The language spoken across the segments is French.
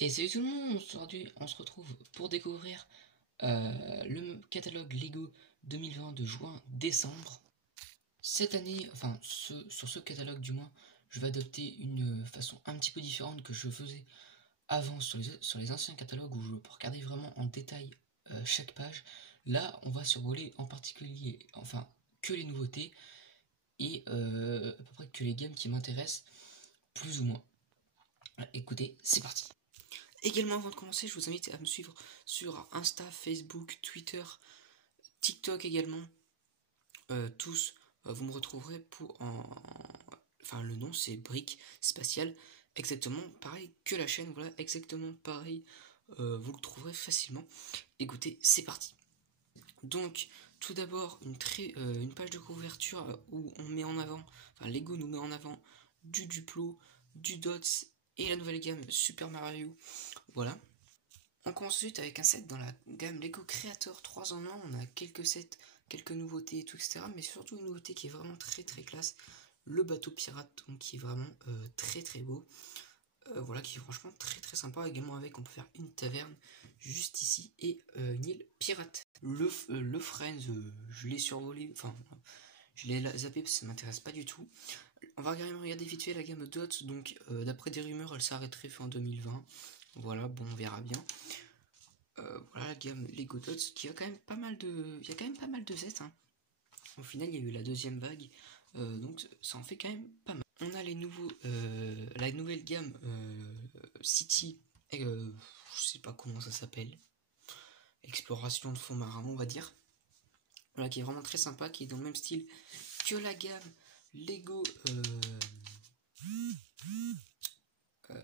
Et salut tout le monde, aujourd'hui on se retrouve pour découvrir le catalogue Lego 2020 de juin-décembre. Cette année, enfin sur ce catalogue du moins, je vais adopter une façon un petit peu différente que je faisais avant sur les anciens catalogues où je peux regarder vraiment en détail chaque page. Là on va survoler en particulier, enfin que les nouveautés et à peu près que les gammes qui m'intéressent plus ou moins. Écoutez, c'est parti. Également, avant de commencer, je vous invite à me suivre sur Insta, Facebook, Twitter, TikTok également. Tous, vous me retrouverez Enfin, le nom, c'est Brick Spatial. Exactement pareil que la chaîne, voilà, exactement pareil. Vous le trouverez facilement. Écoutez, c'est parti. Donc, tout d'abord, une page de couverture où on met en avant, enfin, Lego nous met en avant du Duplo, du Dots et la nouvelle gamme Super Mario. Voilà. On commence ensuite avec un set dans la gamme Lego Creator 3 en 1. On a quelques sets, quelques nouveautés et tout, etc. Mais surtout une nouveauté qui est vraiment très très classe. Le bateau pirate, donc qui est vraiment très très beau. Voilà, qui est franchement très très sympa. Également avec, on peut faire une taverne juste ici et une île pirate. Le Friends, je l'ai survolé, enfin je l'ai zappé parce que ça m'intéresse pas du tout. On va regarder vite fait la gamme Dots. Donc d'après des rumeurs, elle s'arrêterait fin 2020. Voilà, bon, on verra bien. Voilà la gamme Lego Dots qui a quand même pas mal de. Il y a quand même pas mal de sets. Hein. Au final, il y a eu la deuxième vague. Donc ça en fait quand même pas mal. On a la nouvelle gamme City. Je sais pas comment ça s'appelle. Exploration de fond marin, on va dire. Voilà, qui est vraiment très sympa, qui est dans le même style que la gamme Lego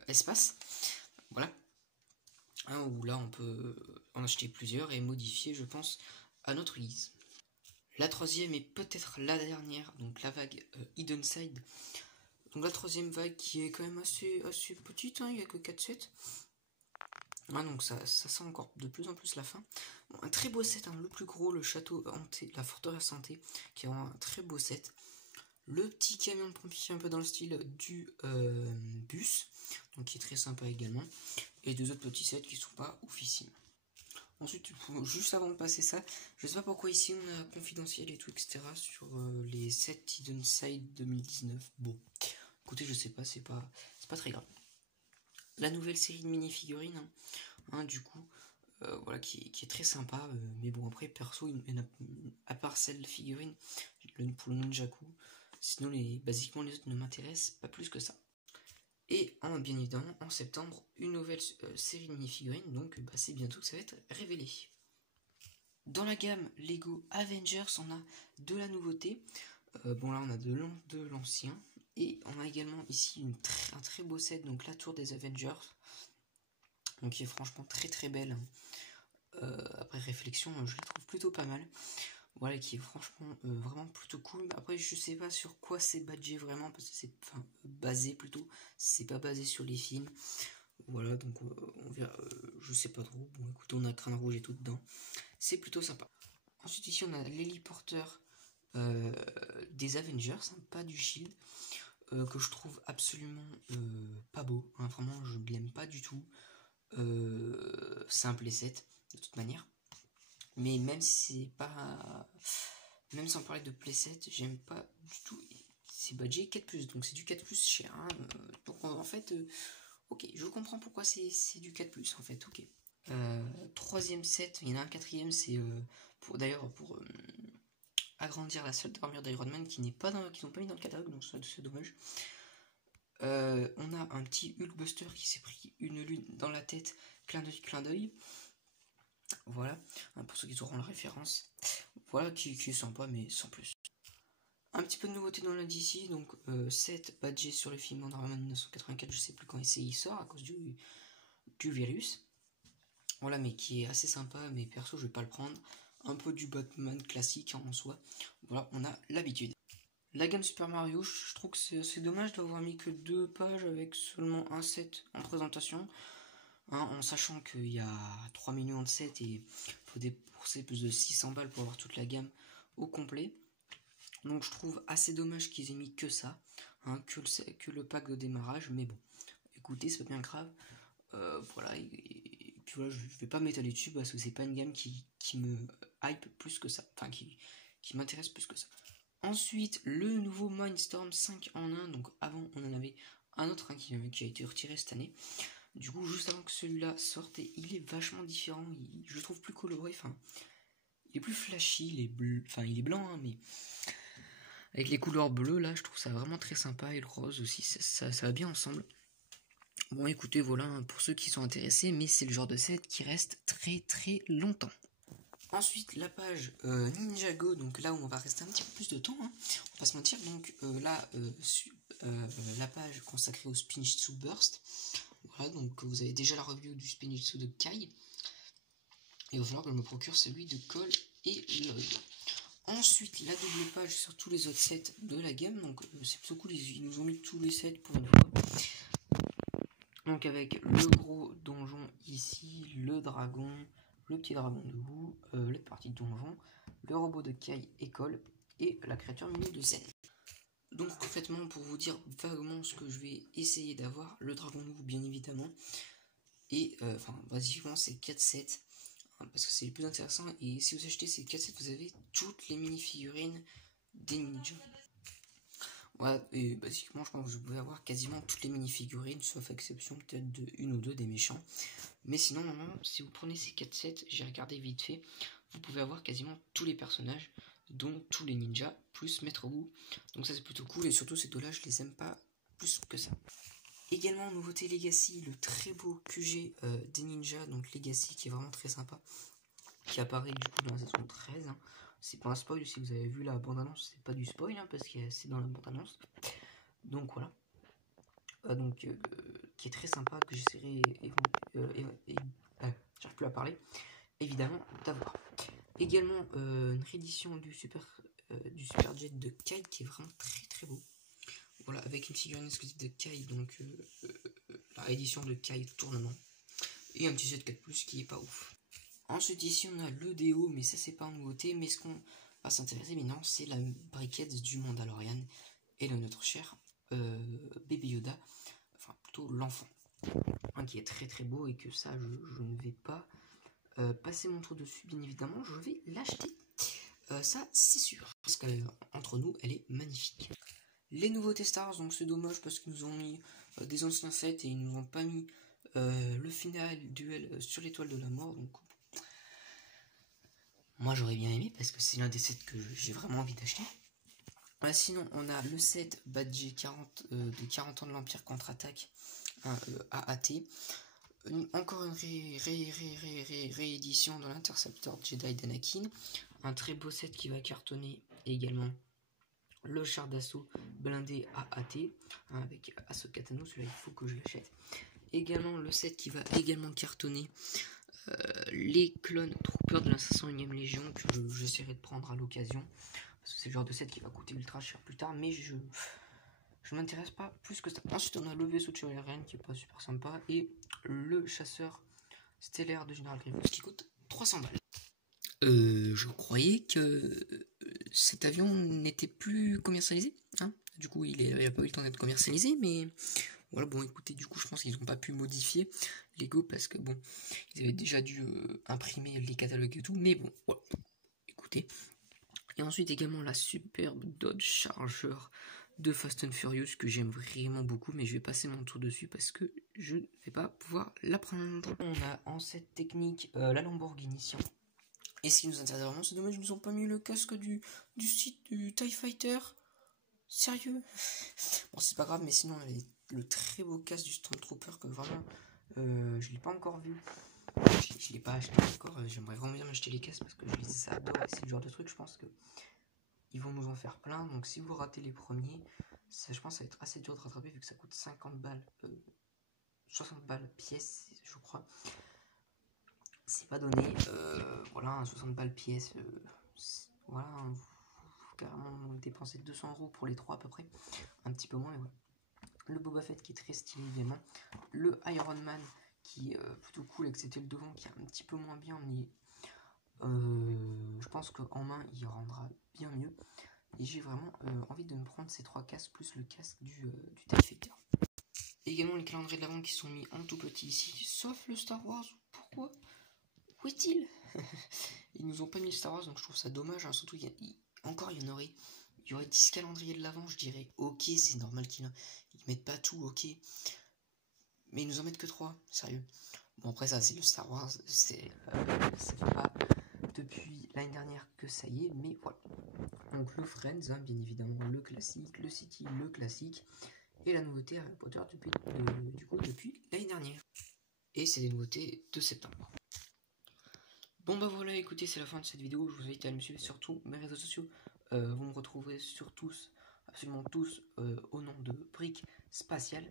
Espace. Voilà. Hein, où là on peut en acheter plusieurs et modifier, je pense, à notre guise. La troisième est peut-être la dernière, donc la vague Hidden Side. Donc la troisième vague qui est quand même assez petite, hein, il n'y a que 4 sets. Ah, donc ça sent encore de plus en plus la fin. Bon, un très beau set, hein, le plus gros, le château hanté, la forteresse hantée, qui est vraiment un très beau set. Le petit camion de pompier un peu dans le style du bus, donc qui est très sympa également. Et deux autres petits sets qui sont pas oufissimes. Ensuite, juste avant de passer ça, je sais pas pourquoi ici on a confidentiel et tout, etc. sur les 7 Hidden Side 2019. Bon, écoutez, je sais pas, c'est pas très grave. La nouvelle série de mini-figurines, hein, du coup, voilà, qui est très sympa. Mais bon, après, perso, à part celle figurine, pour le Ninjaku, sinon, basiquement, les autres ne m'intéressent pas plus que ça. Et bien évidemment, en septembre, une nouvelle série de mini-figurines, donc c'est bientôt que ça va être révélé. Dans la gamme Lego Avengers, on a de la nouveauté. Bon, là, on a de l'ancien. Et on a également ici un très beau set, donc la tour des Avengers. Donc, qui est franchement très très belle. Après réflexion, je la trouve plutôt pas mal. Voilà, qui est franchement vraiment plutôt cool. Après, je sais pas sur quoi c'est badgé vraiment, parce que c'est basé plutôt. C'est pas basé sur les films. Voilà, donc on verra. Je sais pas trop. Bon, écoutez, on a Crâne Rouge et tout dedans. C'est plutôt sympa. Ensuite, ici, on a l'héliporteur des Avengers, hein, pas du Shield, que je trouve absolument pas beau. Hein, vraiment, je ne l'aime pas du tout. C'est un playset, de toute manière. Mais même si c'est pas. Même sans parler de playset, j'aime pas du tout. C'est badgé 4+, donc c'est du 4+ cher. Hein, donc en fait, ok, je comprends pourquoi c'est du 4+, en fait, ok. Troisième set, il y en a un quatrième, c'est pour agrandir la salle d'armure d'Iron Man qu'ils n'ont pas mis dans le catalogue, donc c'est dommage. On a un petit Hulkbuster qui s'est pris une lune dans la tête, clin d'œil. Voilà, hein, pour ceux qui auront la référence. Voilà, qui est sympa, mais sans plus. Un petit peu de nouveauté dans la DC, donc 7 badgés sur le film Wonder Woman 1984, je sais plus quand il sort à cause du virus. Voilà, mais qui est assez sympa, mais perso je vais pas le prendre. Un peu du Batman classique en soi. Voilà, on a l'habitude. La gamme Super Mario, je trouve que c'est assez dommage d'avoir mis que 2 pages avec seulement un set en présentation. Hein, en sachant qu'il y a 3 millions de sets et il faut débourser plus de 600 balles pour avoir toute la gamme au complet. Donc je trouve assez dommage qu'ils aient mis que ça, hein, que le pack de démarrage, mais bon, écoutez, c'est pas bien grave. Voilà, et puis voilà, je vais pas m'étaler dessus parce que c'est pas une gamme qui me hype plus que ça, enfin qui m'intéresse plus que ça. Ensuite, le nouveau Mindstorm 5 en 1, donc avant on en avait un autre qui a été retiré cette année. Du coup, juste avant que celui-là sorte, il est vachement différent, je le trouve plus coloré, enfin, il est plus flashy, il est blanc, hein, mais avec les couleurs bleues, là, je trouve ça vraiment très sympa, et le rose aussi, ça va bien ensemble. Bon, écoutez, voilà, pour ceux qui sont intéressés, mais c'est le genre de set qui reste très très longtemps. Ensuite, la page Ninjago, donc là où on va rester un petit peu plus de temps, hein, on va pas se mentir, donc la page consacrée au Spinjitzu Burst. Voilà, donc vous avez déjà la review du Spinjitzu de Kai. Et il va falloir que je me procure celui de Cole et Lloyd. Ensuite, la double page sur tous les autres sets de la gamme. Donc c'est plutôt cool, ils nous ont mis tous les sets pour une fois. Donc avec le gros donjon ici, le dragon, le petit dragon debout, la partie de donjon, le robot de Kai et Cole, et la créature mini de Zen. Donc concrètement, pour vous dire vaguement ce que je vais essayer d'avoir, le dragon debout bien évidemment, et basiquement c'est 4 sets, hein, parce que c'est le plus intéressant, et si vous achetez ces 4 sets, vous avez toutes les mini-figurines des ninjas. Ouais, et basiquement, je pense que je pouvais avoir quasiment toutes les mini-figurines, sauf exception peut-être de une ou deux des méchants. Mais sinon, normalement, si vous prenez ces 4 sets, j'ai regardé vite fait, vous pouvez avoir quasiment tous les personnages, dont tous les ninjas, plus Maître Wu. Donc ça c'est plutôt cool, et surtout ces deux-là, je les aime pas plus que ça. Également, nouveauté Legacy, le très beau QG des ninjas, donc Legacy qui est vraiment très sympa, qui apparaît du coup dans la saison 13. Hein. C'est pas un spoil, si vous avez vu la bande-annonce, c'est pas du spoil, hein, parce que c'est dans la bande-annonce. Donc voilà. Qui est très sympa, que j'essaierai, j'arrive plus à parler, évidemment, d'avoir. Également, une réédition du Super Jet de Kai, qui est vraiment très très beau. Voilà, avec une figurine exclusive de Kai, donc la réédition de Kai tournement. Et un petit set 4+, qui est pas ouf. Ensuite ici on a le déo, mais ça c'est pas une nouveauté, mais ce qu'on va s'intéresser maintenant c'est la briquette du Mandalorian et de notre cher bébé Yoda, enfin plutôt l'enfant, hein, qui est très très beau, et que ça je ne vais pas passer mon tour dessus, bien évidemment je vais l'acheter, ça c'est sûr, parce qu'entre nous elle est magnifique. Les nouveautés Stars, donc c'est dommage parce qu'ils nous ont mis des anciens sets et ils nous ont pas mis le final duel sur l'étoile de la mort, donc moi j'aurais bien aimé parce que c'est l'un des sets que j'ai vraiment envie d'acheter. Sinon on a le set badgé 40 de 40 ans de l'Empire contre-attaque, AAT. Encore une réédition de l'Interceptor Jedi d'Anakin. Un très beau set qui va cartonner, et également le char d'assaut blindé AAT, hein, avec Ahsoka Tano, celui-là il faut que je l'achète. Également le set qui va également cartonner, les clones troopers de la 501ème Légion, que j'essaierai de prendre à l'occasion, parce que c'est le genre de set qui va coûter ultra cher plus tard, mais je m'intéresse pas plus que ça. Ensuite on a le vaisseau de Chevalier qui est pas super sympa, et le chasseur stellaire de Général Grievous qui coûte 300 balles. Je croyais que cet avion n'était plus commercialisé, hein, du coup il a pas eu le temps d'être commercialisé, mais voilà, bon écoutez, du coup je pense qu'ils n'ont pas pu modifier Lego, parce que bon, ils avaient déjà dû imprimer les catalogues et tout, mais bon, voilà, écoutez. Et ensuite également la superbe Dodge Charger de Fast and Furious, que j'aime vraiment beaucoup, mais je vais passer mon tour dessus parce que je ne vais pas pouvoir la prendre. On a en cette technique la Lamborghini Sian. Et ce qui nous intéresse vraiment, c'est dommage, ils nous ont pas mis le casque du site du TIE Fighter. Sérieux? Bon, c'est pas grave, mais sinon, le très beau casque du Stormtrooper, que vraiment, je l'ai pas encore vu. Je l'ai pas acheté encore. J'aimerais vraiment bien m'acheter les casques parce que je les adore. Et c'est le genre de truc, je pense que ils vont nous en faire plein. Donc, si vous ratez les premiers, ça, je pense que ça va être assez dur de rattraper vu que ça coûte 50 balles, 60 balles pièce, je crois. C'est pas donné, voilà, 60 balles pièce, voilà, faut carrément dépenser 200 € pour les trois à peu près, un petit peu moins, mais voilà. Le Boba Fett qui est très stylé également, le Iron Man qui est plutôt cool, excepté le devant qui est un petit peu moins bien, mais je pense qu'en main il rendra bien mieux, et j'ai vraiment envie de me prendre ces trois casques plus le casque du TIE Fighter. Également les calendriers de l'Avent qui sont mis en tout petit ici, sauf le Star Wars. Pourquoi? Où est-il? Ils nous ont pas mis le Star Wars, donc je trouve ça dommage, hein. Surtout, encore il y aurait 10 calendriers de l'Avent, je dirais, ok, c'est normal qu'ils mettent pas tout, ok. Mais ils nous en mettent que 3, sérieux. Bon, après ça, c'est le Star Wars, ça fait pas depuis l'année dernière que ça y est, mais voilà. Donc le Friends, hein, bien évidemment, le classique, le City, le classique, et la nouveauté Harry Potter depuis l'année dernière. Et c'est des nouveautés de septembre. Bon bah voilà, écoutez, c'est la fin de cette vidéo. Je vous invite à me suivre sur tous mes réseaux sociaux. Vous me retrouverez sur tous, absolument tous, au nom de Brick Spatial.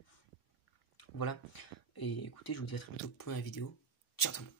Voilà. Et écoutez, je vous dis à très bientôt pour une vidéo. Ciao tout le monde.